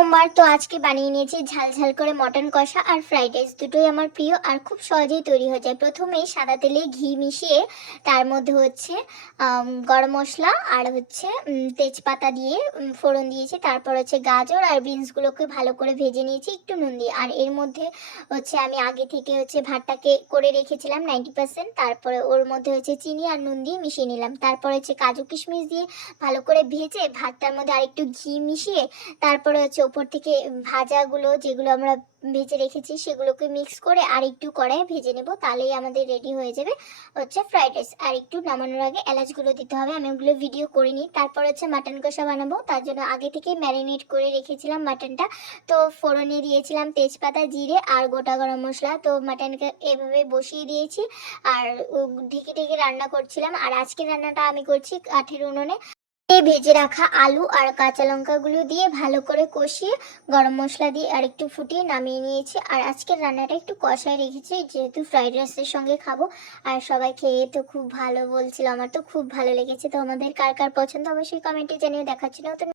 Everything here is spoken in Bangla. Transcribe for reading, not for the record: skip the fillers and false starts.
সোমবার তো আজকে বানিয়ে নিয়েছি ঝাল ঝাল করে মটন কষা আর ফ্রাইড রাইস। দুটোই আমার প্রিয় আর খুব সহজেই তৈরি হয়ে যায়। প্রথমেই সাদা তেলে ঘি মিশিয়ে তার মধ্যে হচ্ছে গরম মশলা আর হচ্ছে তেজপাতা দিয়ে ফোড়ন দিয়েছি। তারপর হচ্ছে গাজর আর বিনসগুলোকে ভালো করে ভেজে নিয়েছি একটু নুন দিয়ে। আর এর মধ্যে হচ্ছে আমি আগে থেকে হচ্ছে ভাতটাকে করে রেখেছিলাম 90%। তারপরে ওর মধ্যে হচ্ছে চিনি আর নুন দিয়ে মিশিয়ে নিলাম। তারপরে হচ্ছে কাজু কিশমিশ দিয়ে ভালো করে ভেজে ভাতটার মধ্যে আরেকটু ঘি মিশিয়ে তারপরে হচ্ছে ওপর থেকে ভাজাগুলো যেগুলো আমরা ভেজে রেখেছি সেগুলোকে মিক্স করে আর একটু কড়াইয়ে ভেজে নেব। তাহলেই আমাদের রেডি হয়ে যাবে হচ্ছে ফ্রাইড রাইস। আর একটু নামানোর আগে এলাচগুলো দিতে হবে, আমি ওগুলো ভিডিও করিনি। তারপর হচ্ছে মাটন কষা বানাবো, তার জন্য আগে থেকে ম্যারিনেট করে রেখেছিলাম মাটনটা। তো ফোড়নে দিয়েছিলাম তেজপাতা, জিরে আর গোটা গরম মশলা। তো মাটনকে এভাবে বসিয়ে দিয়েছি আর ঢেকে ঢেকে রান্না করছিলাম। আর আজকের রান্নাটা আমি করছি কাঠের উনুনে। ভেজে রাখা আলু আর কাঁচা লঙ্কাগুলো দিয়ে ভালো করে কষিয়ে গরম মশলা দিয়ে আর একটু ফুটিয়ে নামিয়ে নিয়েছি। আর আজকের রান্নাটা একটু কষায় রেখেছি যেহেতু ফ্রাইড রাইসের সঙ্গে খাবো। আর সবাই খেয়ে তো খুব ভালো বলছিল, আমার তো খুব ভালো লেগেছে। তো আমাদের কার কার পছন্দ অবশ্যই কমেন্টে জানিয়ে। দেখাচ্ছি নতুন